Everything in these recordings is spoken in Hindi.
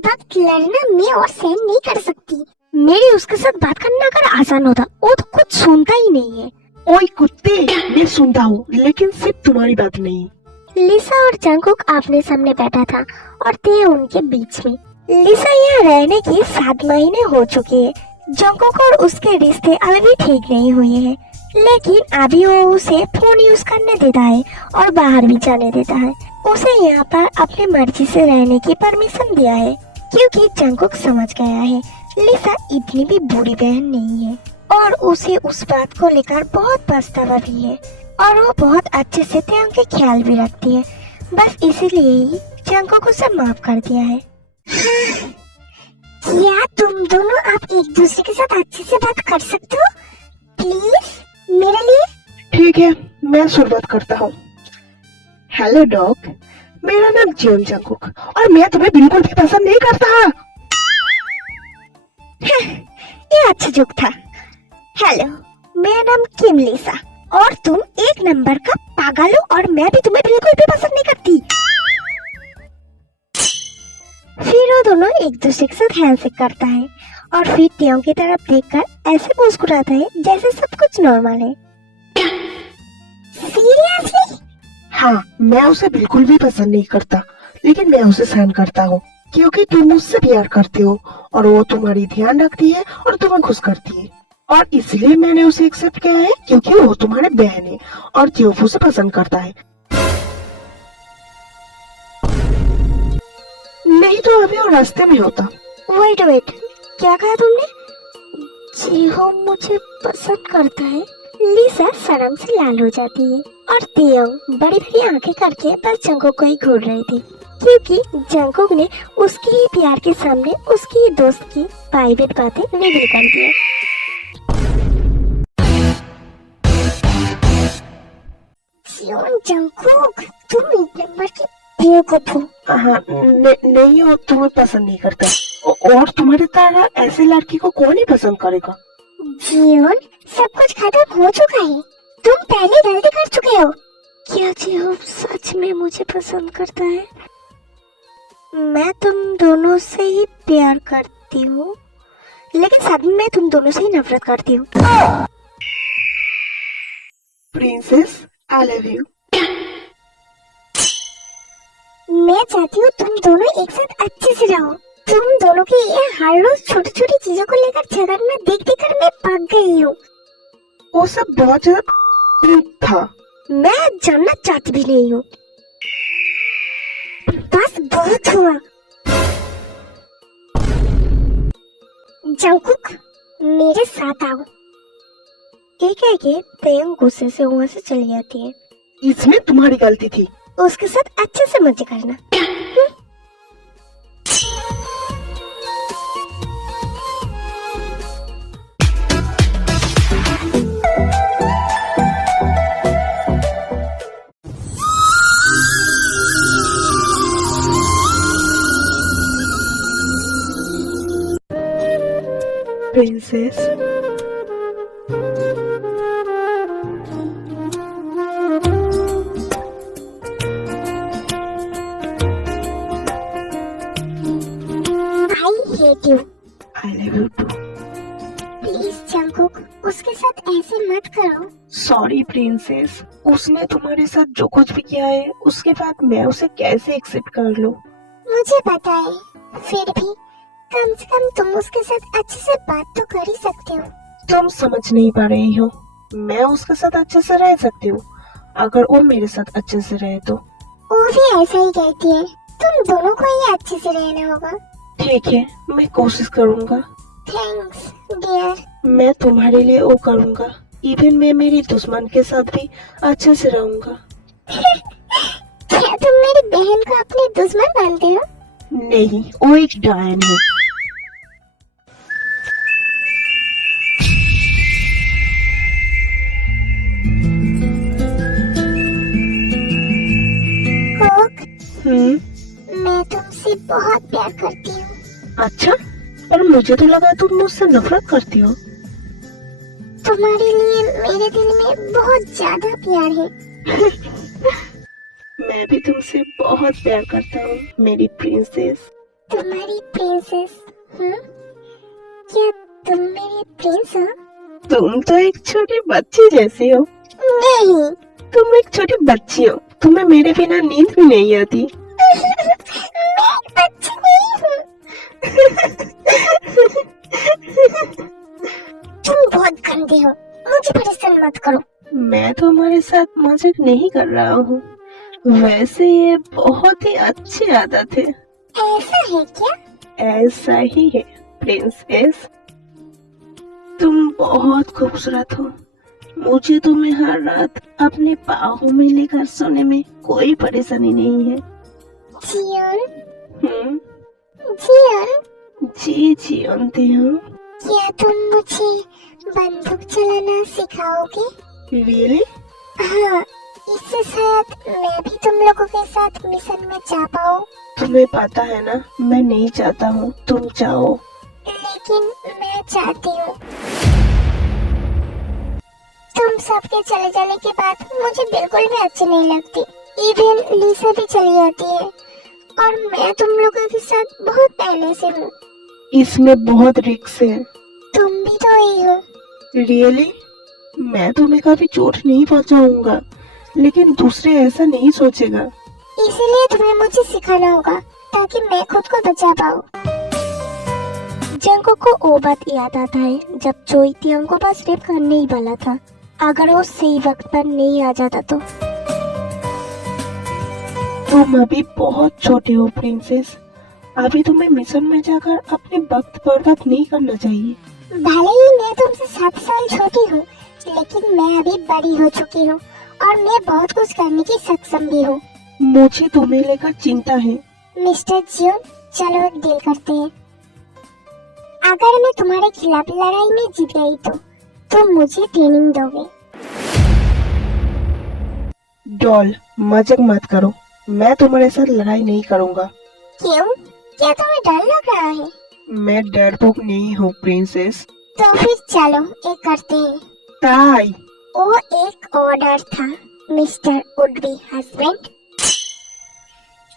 बात लड़ना मैं और सहन नहीं कर सकती। मेरी उसके साथ बात करना अगर आसान होता, वो तो कुछ सुनता ही नहीं है। ओए कुत्ते, मैं सुनता हूँ लेकिन सिर्फ तुम्हारी बात नहीं। लिसा और जंगकुक आमने सामने बैठा था और ते उनके बीच में। लिसा यहाँ रहने की 7 महीने हो चुके हैं। जंगकुक और उसके रिश्ते अभी भी ठीक नहीं हुए हैं, लेकिन अभी वो उसे फोन यूज करने देता है और बाहर भी जाने देता है। उसे यहाँ पर अपनी मर्जी से रहने की परमिशन दिया है, क्योंकि जंगकुक समझ गया है लिसा इतनी भी बुरी बहन नहीं है और उसे उस बात को लेकर बहुत पछतावा भी है और वो बहुत अच्छे से तेयंग के ख्याल भी रखती है। बस इसीलिए ही जंगकुक उसे माफ कर दिया है। क्या तुम दोनों आप एक दूसरे के साथ अच्छे से बात कर सकते हो प्लीज मेरे लिए? ठीक है, मैं शुरुआत करता हूँ। हेलो डॉग, मेरा नाम जियोन जंगकुक और मैं तुम्हें बिल्कुल भी पसंद नहीं करता। ये अच्छा जोक था। हेलो, मेरा नाम किम लिसा और तुम एक नंबर का पागल हो और मैं भी तुम्हें बिल्कुल भी पसंद नहीं करती। फिर वो दोनों एक दूसरे के साथ हैंडशेक करता है और फिर तेयंग की तरफ देखकर ऐसे मुस्कुराता है जैसे सब कुछ नॉर्मल है। सीरियसली? हाँ, मैं उसे बिल्कुल भी पसंद नहीं करता, लेकिन मैं उसे सहन करता हूँ क्योंकि तुम मुझसे प्यार करते हो और वो तुम्हारी ध्यान रखती है और तुम्हें खुश करती है, और इसलिए मैंने उसे एक्सेप्ट किया है क्योंकि वो तुम्हारे बहन है और त्योफू से पसंद करता है। नहीं तो अभी वो रास्ते में होता। वेट, क्या कहा तुमने? जी हो मुझे पसंद करता है। लिसा शर्म से लाल हो जाती है और तेयंग बड़ी बड़ी आंखें करके बस जंगकुक को ही घूर रही थी, क्योंकि जंगकुक ने उसके ही प्यार के सामने उसकी दोस्त की प्राइवेट बातें रिवील कर दी। जंगकुक, तुम एक नंबर की बेवकूफ हो। हाँ, नहीं, वो तुम्हें पसंद नहीं करता और तुम्हारी तरह ऐसे लड़की को कौन ही पसंद करेगा। जीवन सब कुछ खत्म हो चुका है, तुम पहले गलती कर चुके हो। क्या जीवन सच में मुझे पसंद करता है? मैं तुम दोनों से ही प्यार करती हूँ, लेकिन साथ में मैं तुम दोनों से ही नफरत करती हूँ। Princess, I love you. मैं चाहती हूँ तुम दोनों एक साथ अच्छे से रहो। तुम दोनों की ये हर रोज छोटी छोटी चीजों को लेकर झगड़ना देख देख कर मैं पक गई हूँ। वो सब बहुत ज्यादा था। मैं जानना चाहती भी नहीं हूँ, बस बहुत हुआ। जंगकुक, मेरे साथ आओ। एक है कि तेयंग गुस्से से वहाँ से चली जाती है। इसमें तुम्हारी गलती थी। उसके साथ अच्छे से मजे करना। Princess, I I love you too. Please Jungkook, उसके साथ ऐसे मत करो। सॉरी प्रिंसेस, उसने तुम्हारे साथ जो कुछ भी किया है उसके बाद मैं उसे कैसे एक्सेप्ट कर लूं? मुझे पता है, फिर भी कम से कम तुम उसके साथ अच्छे से बात तो कर ही सकते हो। तुम समझ नहीं पा रही हो, मैं उसके साथ अच्छे से रह सकती हूँ अगर वो मेरे साथ अच्छे से रहे तो। वो भी ऐसा ही कहती है, तुम दोनों को ही अच्छे से रहना होगा। ठीक है, मैं कोशिश करूँगा। Thanks dear. मैं तुम्हारे लिए वो करूँगा, इवन मैं मेरी दुश्मन के साथ भी अच्छे से रहूँगा। क्या तुम मेरी बहन को अपनी दुश्मन मानते हो? नहीं, वो एक डायन है। कोक, हम्म, मैं तुमसे बहुत प्यार करती हूँ। अच्छा, पर मुझे तो लगा तुम मुझसे नफरत करती हो। तुम्हारे लिए मेरे दिल में बहुत ज्यादा प्यार है। मैं भी तुमसे बहुत प्यार करता हूँ मेरी प्रिंसेस। तुम्हारी प्रिंसेस। क्या तुम मेरी प्रिंस हो? तुम तो एक छोटी बच्ची जैसी हो। नहीं। तुम एक छोटी बच्ची हो, तुम्हें मेरे बिना नींद भी नहीं आती। मैं एक बच्ची नहीं हूँ। तुम बहुत गंदे हो, मुझे परेशान मत करो। मैं तुम्हारे साथ मजाक नहीं कर रहा हूँ, वैसे ये बहुत ही अच्छी आदत है। ऐसा है क्या? ऐसा ही है प्रिंसेस, तुम बहुत खूबसूरत हो। मुझे तुम्हें हर रात अपने बाहों में लेकर सोने में कोई परेशानी नहीं है। जियोन, हम्म, जियोन, जी जानती हूँ। क्या तुम मुझे बंदूक चलाना सिखाओगे? रियली? हाँ, इससे शायद मैं भी तुम लोगों के साथ मिशन में जा पाऊँ। तुम्हें पता है ना, मैं नहीं चाहता हूँ तुम जाओ। लेकिन मैं चाहती हूँ। तुम सबके चले जाने के बाद मुझे बिल्कुल भी अच्छी नहीं लगती। इवन लिसा भी चली जाती है और मैं तुम लोगों के साथ बहुत पहले से हूँ। इसमें बहुत रिस्क है। तुम भी तो ही हो। रियली? मैं तुम्हें कभी चोट नहीं पहुंचाऊंगा, लेकिन दूसरे ऐसा नहीं सोचेगा। इसीलिए तुम्हें मुझे सिखाना होगा ताकि मैं खुद को बचा पाऊँ। जंगो को वो बात याद आता है जब चोई तियांग को बस रेप करने ही वाला था। अगर वो सही वक्त पर नहीं आ जाता तो। तुम अभी बहुत छोटे हो प्रिंसेस, अभी तुम्हें मिशन में जाकर अपने वक्त बर्बाद नहीं करना चाहिए। भले ही मैं तुमसे 7 साल छोटी हूँ, लेकिन मैं अभी बड़ी हो चुकी हूँ और मैं बहुत कुछ करने की सक्षम भी हूँ। मुझे तुम्हें लेकर चिंता है। मिस्टर जियोन, चलो एक डील करते हैं। अगर मैं तुम्हारे खिलाफ लड़ाई में जीत गई तो तुम मुझे ट्रेनिंग दोगे। डॉल, मजाक मत करो, मैं तुम्हारे साथ लड़ाई नहीं करूंगा। क्यों? क्या तुम्हें डर लग रहा है? मैं डरपोक नहीं हूँ प्रिंसेस। तो फिर चलो एक करते हैं। ताई, वो एक ऑर्डर था मिस्टर वुड बी हस्बैंड।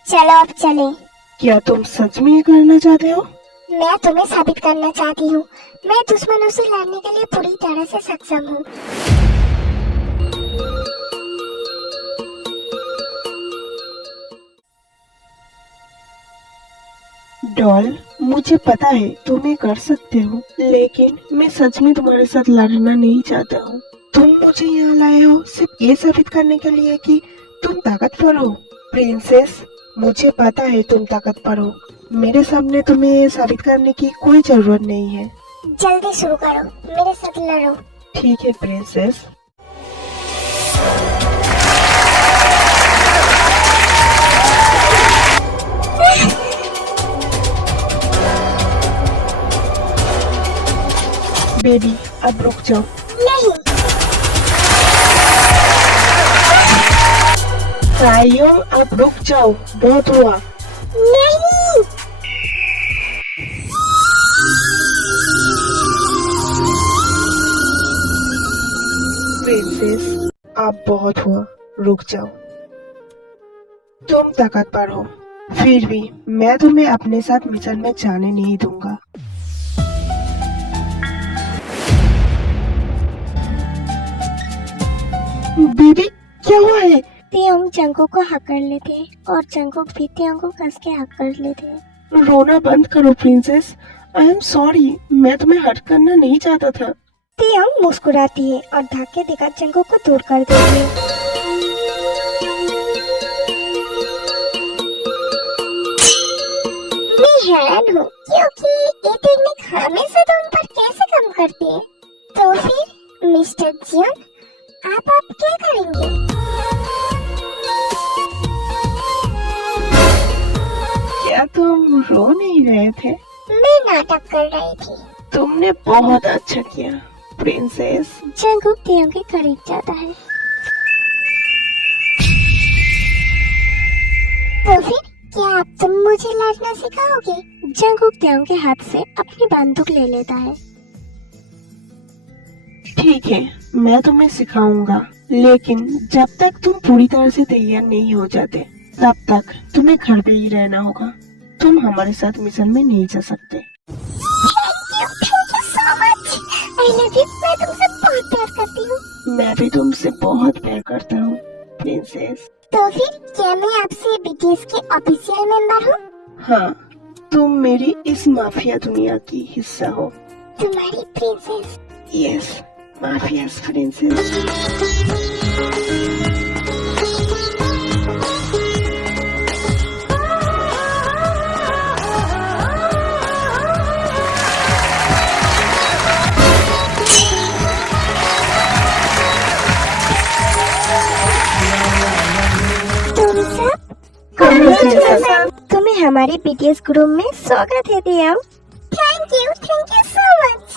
चलो अब चले। क्या तुम सच में ये करना चाहते हो? मैं तुम्हें साबित करना चाहती हूँ, मैं दुश्मनों से लड़ने के लिए पूरी तरह से सक्षम हूँ। डॉल, मुझे पता है तुम ये कर सकते हो, लेकिन मैं सच में तुम्हारे साथ लड़ना नहीं चाहता हूँ। तुम मुझे यहाँ लाए हो सिर्फ ये साबित करने के लिए कि तुम ताकतवर हो। प्रिंसेस, मुझे पता है तुम ताकतवर हो, मेरे सामने तुम्हें ये साबित करने की कोई जरूरत नहीं है। जल्दी शुरू करो, मेरे साथ लड़ो। ठीक है प्रिंसेस। बेबी, अब रुक जाओ। नहीं। ताइयों, अब रुक जाओ, बहुत हुआ। नहीं। प्रिंसेस, अब बहुत हुआ, रुक जाओ। तुम ताकतवर हो, फिर भी मैं तुम्हें अपने साथ मिशन में जाने नहीं दूंगा। बेबी, क्या हुआ है? तियांग जंगो को हक कर लेते और जंगो भी तियांग को कस के हक कर लेते। रोना बंद करो प्रिंसेस, आई एम सॉरी, मैं तुम्हें हर्ट करना नहीं चाहता था। तियांग मुस्कुराती है और धक्के देकर जंगो को दूर कर देती है। मैं हैरान हूँ क्योंकि ये टेक्निक हमेशा तुम पर कैसे काम करती है। तो फिर मिस्टर जियोन, आप क्या करेंगे? क्या तुम रो नहीं रहे थे? मैं नाटक कर रही थी। तुमने बहुत अच्छा किया प्रिंसेस। जंगुक तियांग के करीब जाता है। तो फिर क्या अब तुम मुझे लड़ना सिखाओगे? जंगुक तियांग के हाथ से अपनी बंदूक ले लेता है। ठीक है, मैं तुम्हें सिखाऊंगा, लेकिन जब तक तुम पूरी तरह से तैयार नहीं हो जाते, तब तक तुम्हें घर पे ही रहना होगा। तुम हमारे साथ मिशन में नहीं जा सकते। Thank you so much. I love you. मैं तुमसे बहुत प्यार करती हूँ। मैं भी तुमसे बहुत प्यार करता हूँ प्रिंसेस। तो फिर क्या मैं आपसे बीटीएस के ऑफिशियल मेंबर हूँ? हाँ, तुम मेरी इस माफिया दुनिया की हिस्सा हो। तुम्हारी प्रिंसेस। Yes, mafias princess. तुम्हें हमारे बीटीएस ग्रुप में स्वागत है दिया। Thank you so much.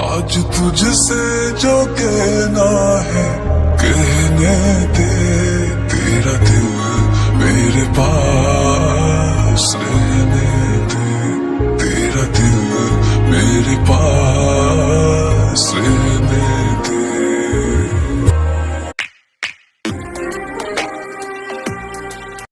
आज तुझसे जो कहना है कहने दे, तेरा दिल मेरे पास रहने दे, तेरा दिल मेरे पास